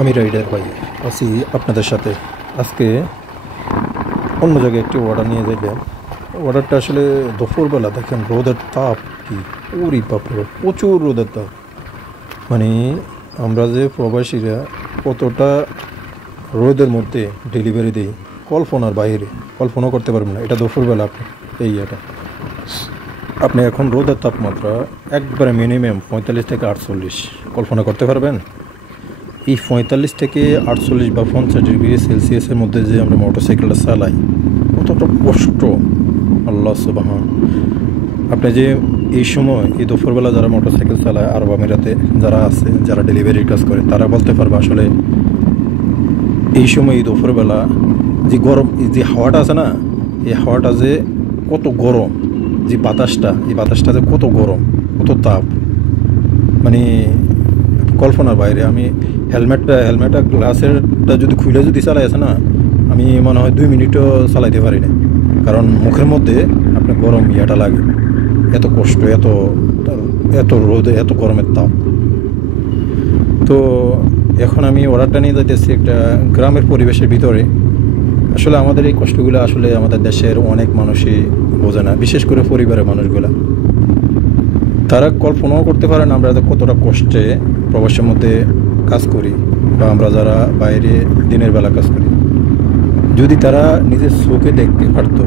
আমি রাইডার ভাই আছি আপনাদের সাথে। আজকে অন্য জায়গায় একটি অর্ডার নিয়ে যাইবে। অর্ডারটা আসলে দুপুরবেলা দেখেন রোদের তাপ কি, ওরি বাপরে প্রচুর রোদের তাপ। মানে আমরা যে প্রবাসীরা কতটা রোদের মধ্যে ডেলিভারি দিই কল্পনার বাইরে, কল্পনা করতে পারবেন না। এটা দুপুরবেলা আপনি এটা আপনি এখন রোদের তাপমাত্রা একবারে মিনিমাম 45 থেকে 48, কল্পনা করতে পারবেন? এই 45 থেকে 48 বা 50 ডিগ্রি সেলসিয়াসের মধ্যে যে আমরা মোটরসাইকেলটা চালাই কতটা কষ্ট, আল্লাহ সুবহান। আপনি যে এই সময় এই দুপুরবেলা যারা মোটরসাইকেল চালায় আরব আমিরাতে যারা আছে, যারা ডেলিভারির কাজ করে, তারা বলতে পারবে আসলে এই সময় এই দুপুরবেলা যে গরম, যে হাওয়াটা আছে না, এই হাওয়াটা যে কত গরম, যে বাতাসটা, এই বাতাসটা যে কত গরম, কত তাপ, মানে কল্পনার বাইরে। আমি হেলমেটটা গ্লাসেরটা যদি খুলে যদি চালাই আছে না, আমি মনে হয় 2 মিনিটও চালাইতে পারি না, কারণ মুখের মধ্যে আপনার গরম ইয়াটা লাগে। এত কষ্ট, এত রোদে, এত গরমের তাপ। তো এখন আমি অর্ডারটা নিয়ে যাইতেছি একটা গ্রামের পরিবেশের ভিতরে। আসলে আমাদের এই কষ্টগুলো আসলে আমাদের দেশের অনেক মানুষই বোঝে না, বিশেষ করে পরিবারের মানুষগুলা। তারা কল্পনাও করতে পারে না আমরা কতটা কষ্টে প্রবাসের মধ্যে কাজ করি, বা আমরা যারা বাইরে দিনের বেলা কাজ করি। যদি তারা নিজের চোখে দেখতে পারতো,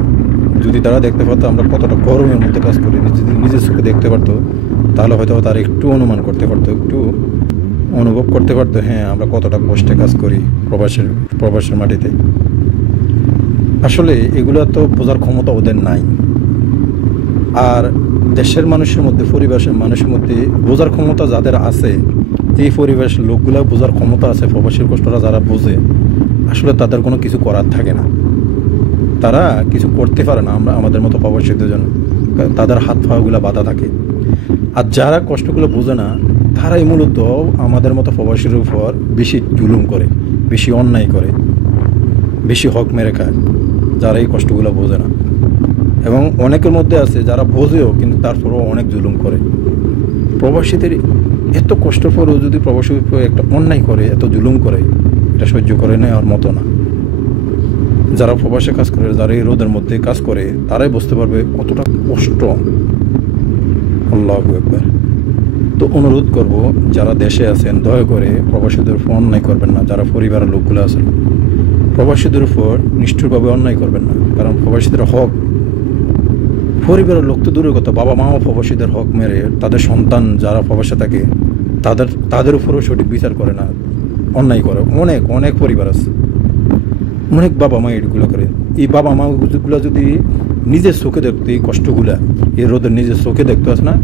যদি তারা দেখতে পারতো আমরা কতটা গরমের মধ্যে কাজ করি, যদি নিজের চোখে দেখতে পারতো, তাহলে হয়তো তারা একটু অনুমান করতে পারতো, একটু অনুভব করতে পারতো, হ্যাঁ আমরা কতটা কষ্টে কাজ করি প্রবাসের মাটিতে। আসলে এগুলো তো বোঝার ক্ষমতা ওদের নাই। আর দেশের মানুষের মধ্যে, পরিবেশের মানুষের মধ্যে বোঝার ক্ষমতা যাদের আছে, এই পরিবেশের লোকগুলা বোঝার ক্ষমতা আছে, প্রবাসীর কষ্টটা যারা বোঝে, আসলে তাদের কোনো কিছু করার থাকে না, তারা কিছু করতে পারে না। আমাদের মতো প্রবাসীদের জন্য তাদের হাত পাগুলা বাধা থাকে। আর যারা কষ্টগুলো বোঝে না, তারাই মূলত আমাদের মতো প্রবাসীর উপর বেশি জুলুম করে, বেশি অন্যায় করে, বেশি হক মেরে খায়, যারা এই কষ্টগুলো বোঝে না। এবং অনেকের মধ্যে আছে যারা বোঝেও কিন্তু তারপরেও অনেক জুলুম করে। প্রবাসীদের এত কষ্টের পরেও যদি প্রবাসীর উপর একটা অন্যায় করে, এত জুলুম করে, এটা সহ্য করে নেওয়ার মতো না। যারা প্রবাসে কাজ করে, যারা এই রোদের মধ্যে কাজ করে, তারাই বুঝতে পারবে কতটা কষ্ট। আল্লাহু আকবার। তো অনুরোধ করব, যারা দেশে আছেন দয়া করে প্রবাসীদের উপর অন্যায় করবেন না। যারা পরিবারের লোকগুলো আছেন, প্রবাসীদের উপর নিষ্ঠুরভাবে অন্যায় করবেন না, কারণ প্রবাসীদের হক, পরিবারের লোক তো দূরের কথা, বাবা মাও প্রবাসীদের হক মেরে তাদের সন্তান যারা প্রবাসে থাকে তাদের উপরেও সঠিক বিচার করে না, অন্যায় করে। অনেক অনেক পরিবার আছে, অনেক বাবা মা এগুলো করে। এই বাবা মাগুলো যদি নিজের চোখে দেখতো এই কষ্টগুলা, এই রোদের নিজের চোখে দেখতে আছে না,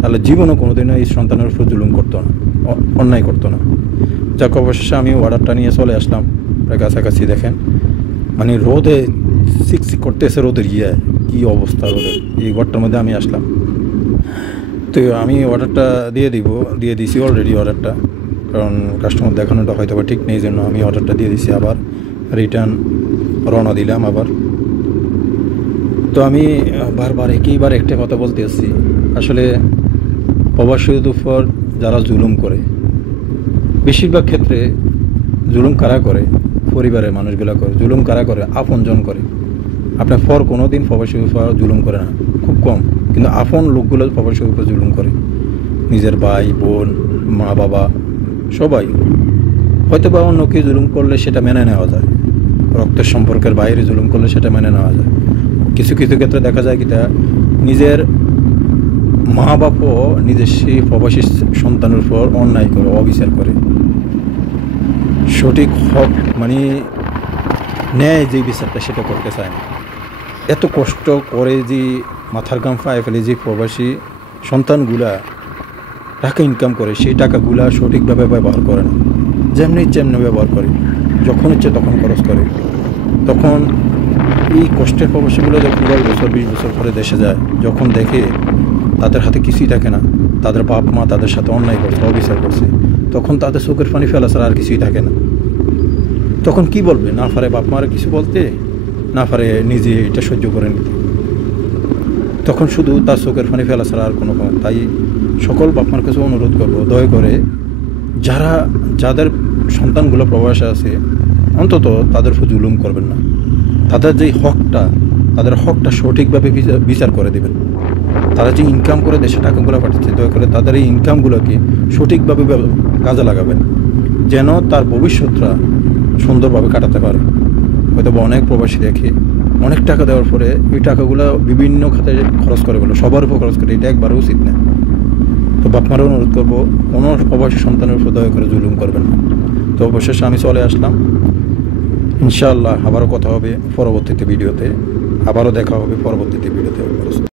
তাহলে জীবনও কোনোদিনও এই সন্তানের উপর জুলুম করতো না, অন্যায় করতো না। যাক, অবশেষে আমি অর্ডারটা নিয়ে চলে আসলাম প্রায় কাছাকাছি। দেখেন মানে রোদে চিকচিক করতেছে, রোদের কি অবস্থা রোদের। এই ঘরটার মধ্যে আমি আসলাম, তো আমি অর্ডারটা দিয়ে দিছি অলরেডি অর্ডারটা, কারণ কাস্টমার দেখানোটা হয়তো বা ঠিক নেই, জন্য আমি অর্ডারটা দিয়ে দিছি। আবার রিটার্ন রওনা দিলাম আবার। তো আমি বারবার একটা কথা বলতে আসছি, আসলে প্রবাসীদের উপর যারা জুলুম করে, বেশিরভাগ ক্ষেত্রে জুলুম কারা করে? পরিবারের মানুষগুলা করে। জুলুম কারা করে? আপনজন করে। আপনার পর কোনো দিন প্রবাসীর উপর জুলুম করে না, খুব কম। কিন্তু আপন লোকগুলো প্রবাসীর উপর জুলুম করে, নিজের ভাই বোন, মা বাবা, সবাই। হয়তো বা অন্য কেউ জুলুম করলে সেটা মেনে নেওয়া যায়, রক্তের সম্পর্কের বাইরে জুলুম করলে সেটা মেনে নেওয়া যায়। কিছু কিছু ক্ষেত্রে দেখা যায় কি, তা নিজের মা বাপও নিজের সেই প্রবাসী সন্তানের উপর অন্যায় করে, অবিচার করে, সঠিক হক মানে ন্যায় যে বিচারটা সেটা করতে চায় না। এত কষ্ট করে যে মাথার ঘাম পায়ে ফেলে যে প্রবাসী সন্তানগুলা টাকা ইনকাম করে, সেই টাকাগুলা সঠিকভাবে ব্যবহার করে না, যেমনি ব্যবহার করে, যখন ইচ্ছে তখন খরচ করে। তখন এই কষ্টের প্রবাসীগুলো যখন 10 বছর 20 বছর পরে দেশে যায়, যখন দেখে তাদের হাতে কিছুই থাকে না, তাদের বাপ মা তাদের সাথে অন্যায় করছে, অবিচার করছে, তখন তাদের চোখের পানি ফেলা ছাড়া আর কিছুই থাকে না। তখন কি বলবে? না পারে বাপ মারা কিছু বলতে, না পারে নিজে এটা সহ্য করে নিতে, তখন শুধু তার চোখের পানি ফেলা ছাড়া আর কোনো কারণ। তাই সকল বাপ মার কাছে অনুরোধ করবো, দয়া করে যাদের সন্তানগুলো প্রবাসে আছে অন্তত তাদের উপর জুলুম করবেন না। তাদের যেই হকটা, তাদের হকটা সঠিকভাবে বিচার করে দেবেন। তারা যে ইনকাম করে দেশে টাকাগুলো পাঠাচ্ছে, দয়া করে তাদের এই ইনকামগুলোকে সঠিকভাবে কাজে লাগাবেন, যেন তার ভবিষ্যৎটা সুন্দরভাবে কাটাতে পারে। হয়তো অনেক প্রবাসী দেখে অনেক টাকা দেওয়ার পরে ওই টাকাগুলো বিভিন্ন খাতে খরচ করে বলো, সবার উপর খরচ করে, এটা একবারও উচিত না। তো বাপমারও অনুরোধ করবো, কোনো প্রবাসী সন্তানের উপর দয়া করে জুলুম করবেন না। তো অবশেষে আমি চলে আসলাম। ইনশাআল্লাহ আবারও কথা হবে পরবর্তীতে ভিডিওতে, আবারও দেখা হবে পরবর্তীতে ভিডিওতে।